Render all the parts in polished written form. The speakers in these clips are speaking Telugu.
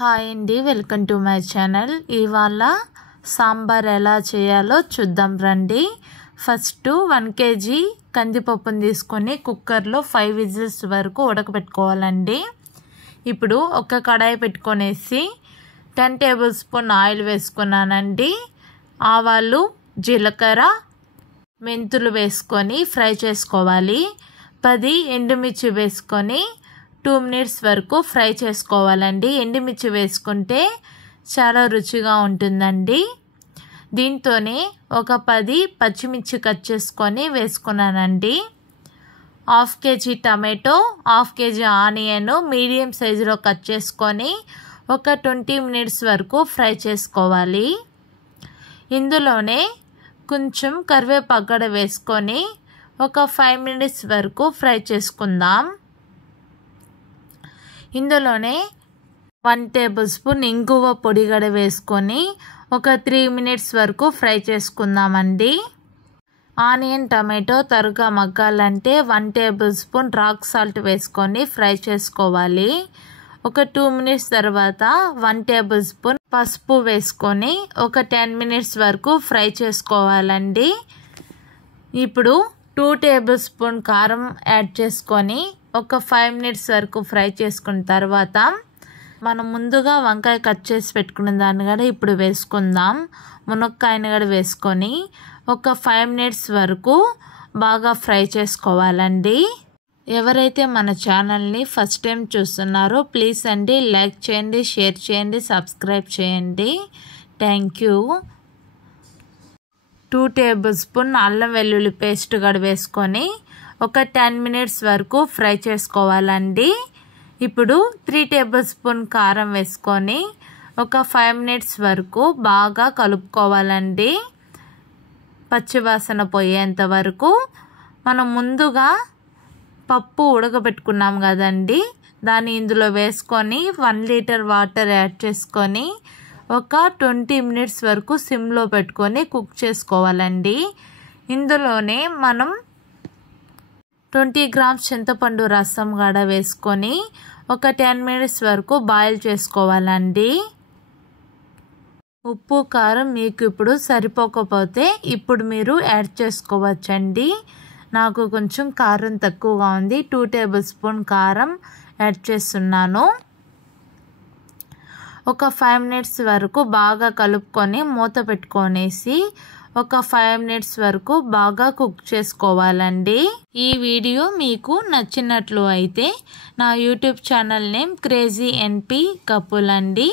హాయ్ అండి, వెల్కమ్ టు మై ఛానల్. ఇవాళ సాంబార్ ఎలా చేయాలో చూద్దాం రండి. ఫస్ట్ 1 kg కందిపప్పును తీసుకొని కుక్కర్లో 5 విజిల్స్ వరకు ఉడకబెట్టుకోవాలండి. ఇప్పుడు ఒక కడాయి పెట్టుకొనేసి 10 టేబుల్ స్పూన్ ఆయిల్ వేసుకున్నానండి. ఆవాలు, జీలకర్ర, మెంతులు వేసుకొని ఫ్రై చేసుకోవాలి. 10 ఎండుమిర్చి వేసుకొని 2 minutes వరకు ఫ్రై చేసుకోవాలండి. ఎండుమిర్చి వేసుకుంటే చాలా రుచిగా ఉంటుందండి. దీంతోనే ఒక 10 పచ్చిమిర్చి కట్ చేసుకొని వేసుకున్నానండి. 1/2 kg tomato, 1/2 kg onion medium సైజులో కట్ చేసుకొని ఒక 20 minutes వరకు ఫ్రై చేసుకోవాలి. ఇందులోనే కొంచెం కరివేపాకు కూడా వేసుకొని ఒక 5 minutes వరకు ఫ్రై చేసుకుందాం. ఇందులోనే 1 టేబుల్ స్పూన్ ఇంగువ పొడి కూడా వేసుకొని ఒక 3 minutes వరకు ఫ్రై చేసుకుందామండి. ఆనియన్, టమాటో త్వరగా మగ్గాలంటే 1 టేబుల్ స్పూన్ రాక్ సాల్ట్ వేసుకొని ఫ్రై చేసుకోవాలి. ఒక 2 minutes తర్వాత 1 టేబుల్ స్పూన్ పసుపు వేసుకొని ఒక 10 minutes వరకు ఫ్రై చేసుకోవాలండి. ఇప్పుడు 2 టేబుల్ స్పూన్ కారం యాడ్ చేసుకొని ఒక 5 minutes వరకు ఫ్రై చేసుకున్న తర్వాత మనం ముందుగా వంకాయ కట్ చేసి పెట్టుకున్న దాన్ని కూడా ఇప్పుడు వేసుకుందాం. మునక్కాయని కూడా వేసుకొని ఒక 5 minutes వరకు బాగా ఫ్రై చేసుకోవాలండి. ఎవరైతే మన ఛానల్ని ఫస్ట్ టైం చూస్తున్నారో ప్లీజ్ అండి లైక్ చేయండి, షేర్ చేయండి, సబ్స్క్రైబ్ చేయండి. Thank you. 2 టేబుల్ స్పూన్ అల్లం వెల్లుల్లి పేస్ట్ కూడా వేసుకొని ఒక 10 minutes వరకు ఫ్రై చేసుకోవాలండి. ఇప్పుడు 3 టేబుల్ స్పూన్ కారం వేసుకొని ఒక 5 minutes వరకు బాగా కలుపుకోవాలండి. పచ్చివాసన పోయేంత వరకు. మనం ముందుగా పప్పు ఉడకబెట్టుకున్నాం కదండి, దాన్ని ఇందులో వేసుకొని 1 లీటర్ వాటర్ యాడ్ చేసుకొని ఒక 20 minutes వరకు సిమ్లో పెట్టుకొని కుక్ చేసుకోవాలండి. ఇందులోనే మనం 20 grams చింతపండు రసం కూడా వేసుకొని ఒక 10 minutes వరకు బాయిల్ చేసుకోవాలండి. ఉప్పు, కారం మీకు ఇప్పుడు సరిపోకపోతే ఇప్పుడు మీరు యాడ్ చేసుకోవచ్చండి. నాకు కొంచెం కారం తక్కువగా ఉంది, 2 టేబుల్ స్పూన్ కారం యాడ్ చేస్తున్నాను. ఒక 5 minutes వరకు బాగా కలుపుకొని మూత పెట్టుకొనేసి ఒక 5 minutes వరకు బాగా కుక్ చేసుకోవాలండి. ఈ వీడియో మీకు నచ్చినట్లు అయితే నా YouTube channel name crazy NP couple అండి.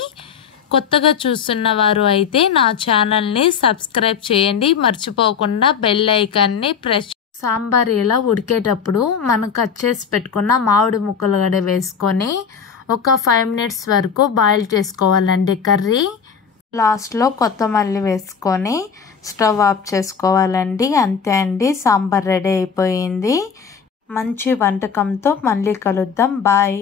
కొత్తగా చూస్తున్న వారు అయితే నా ఛానల్ని సబ్స్క్రైబ్ చేయండి. మర్చిపోకుండా బెల్ ఐకాన్ని ప్రెస్. సాంబార్ ఇలా ఉడికేటప్పుడు మనం కట్ చేసి పెట్టుకున్న మామిడి ముక్కలు కూడా వేసుకొని ఒక 5 minutes వరకు బాయిల్ చేసుకోవాలండి కర్రీ. లాస్ట్లో కొత్తమల్లి వేసుకొని స్టవ్ ఆఫ్ చేసుకోవాలండి. అంతే అండి, సాంబార్ రెడీ అయిపోయింది. మంచి వంటకంతో మళ్ళీ కలుద్దాం. బాయ్.